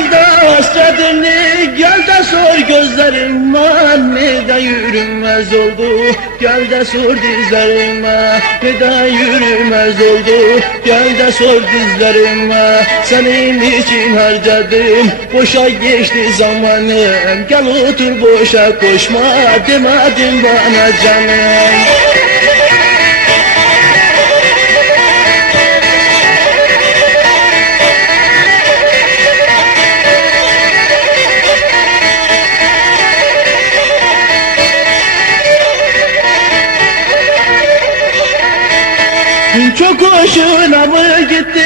Anda hasretini gel de sor gözlerime Neden yürünmez oldu. Gel de sor dizlerime Neden yürümez oldu. Gel de sor dizlerime Senin için harcadım. Boşa geçti zamanım. Gel otur boşa koşma. Demedin bana canım Çok hoşuna mı gitti?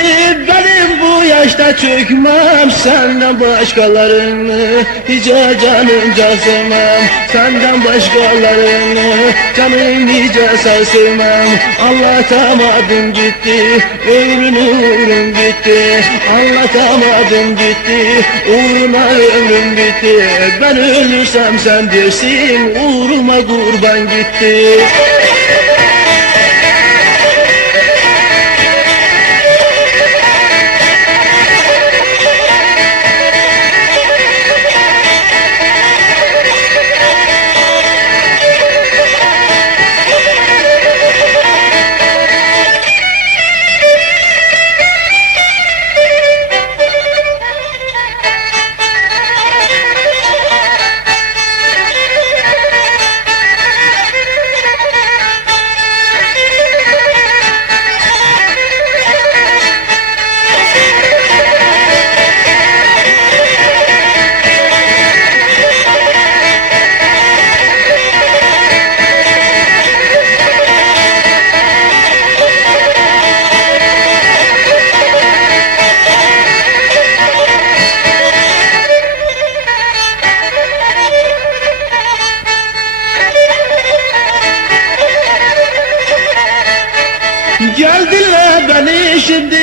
Benim bu yaşta çökmem Senden başkalarını hiç canım casımam Senden başkalarını canım hiç sarsımam Anlatamadım gitti ömrün uğrun bitti. Anlatamadım gitti uğruna ömrüm bitti. Ben ölürsem sen dersin uğruma kurban gitti Geldiler beni şimdi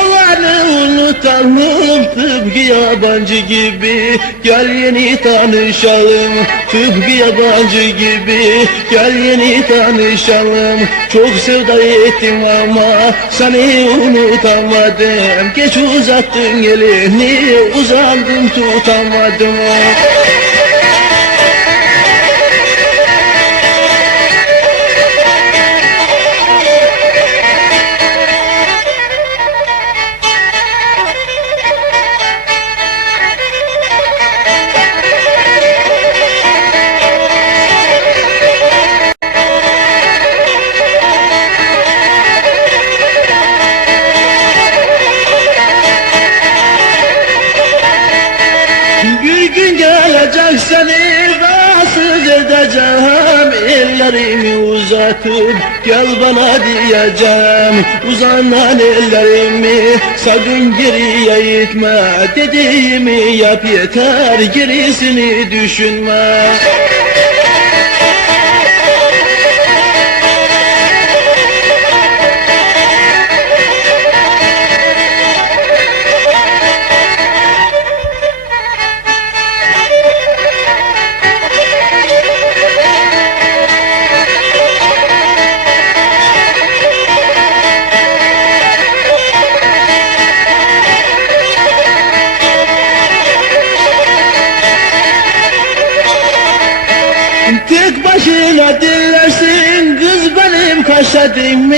olanı unutalım. Tıpkı yabancı gibi gel yeni tanışalım. Tıpkı yabancı gibi gel yeni tanışalım. Çok sevda ettim ama seni unutamadım. Geç uzattın elini uzandım tutamadım Ellerimi uzatıp gel bana diyeceğim. Uzanan ellerimi sakın geriye itme. Dediğimi yap yeter gerisini düşünme başına dinlersin kız benim kaşadimi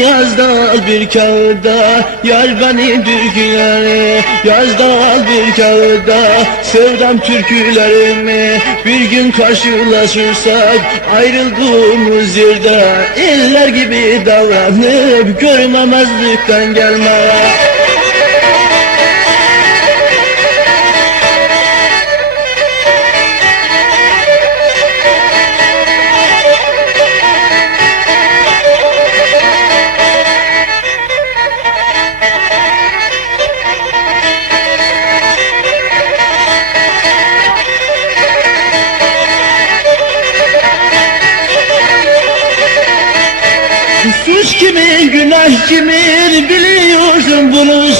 Yazda al bir kağıda yar benim türküleri Yazda bir kağıda sevdam türkülerimi Bir gün karşılaşırsak ayrıldığımız yerde eller gibi davranıp görmemezlikten gelme günah kimin biliyorsun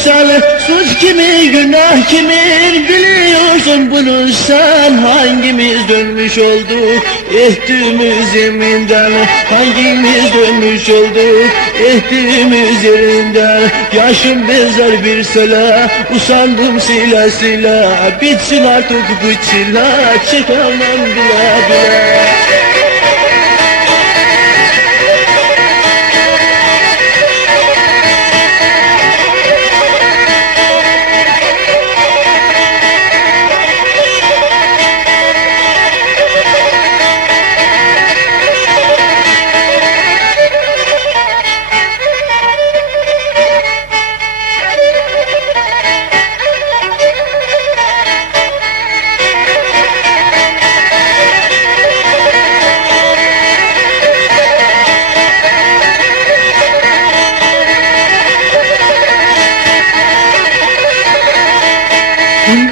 sen? Suç kimi günah kimin biliyorsun bunu sen? Hangimiz dönmüş olduk ehdimiz yeminden Hangimiz dönmüş olduk ehdimiz yerinden? Yaşım benzer bir sela usandım sila sila Bitsin artık bu çila çekemem bile bile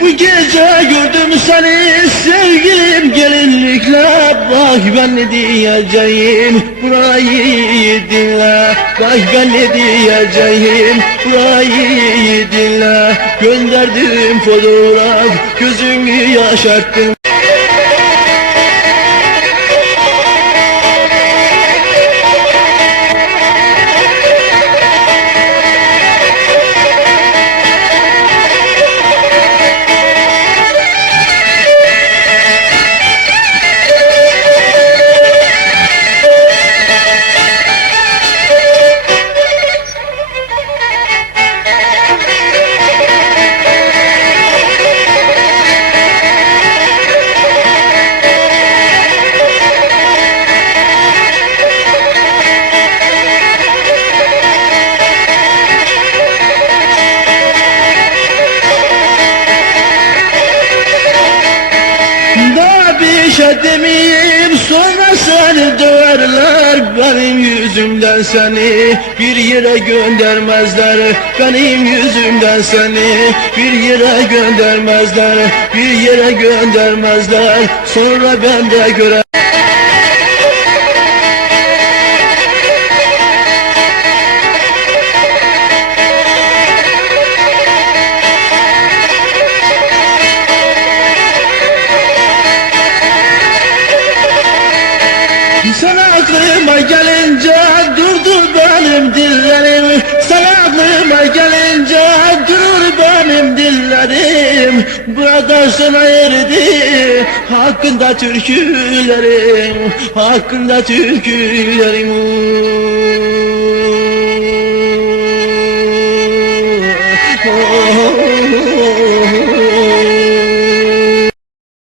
Bu gece gördüm seni sevgilim. Gelinlikle Bak ben ne diyeceğim? Burayı dinle. Bak ben ne diyeceğim? Burayı dinle. Gönderdim fotoğraf gözümü yaşarttın Demeyeyim sonra seni döverler. Benim yüzümden seni bir yere göndermezler. Benim yüzümden seni bir yere göndermezler. Bir yere göndermezler. Sonra ben de göre aklıma gelince durdu benim dillerim. Sen aklıma gelince durur benim dillerim. Burada sana erdi hakkında türkülerim Hakkında türkülerim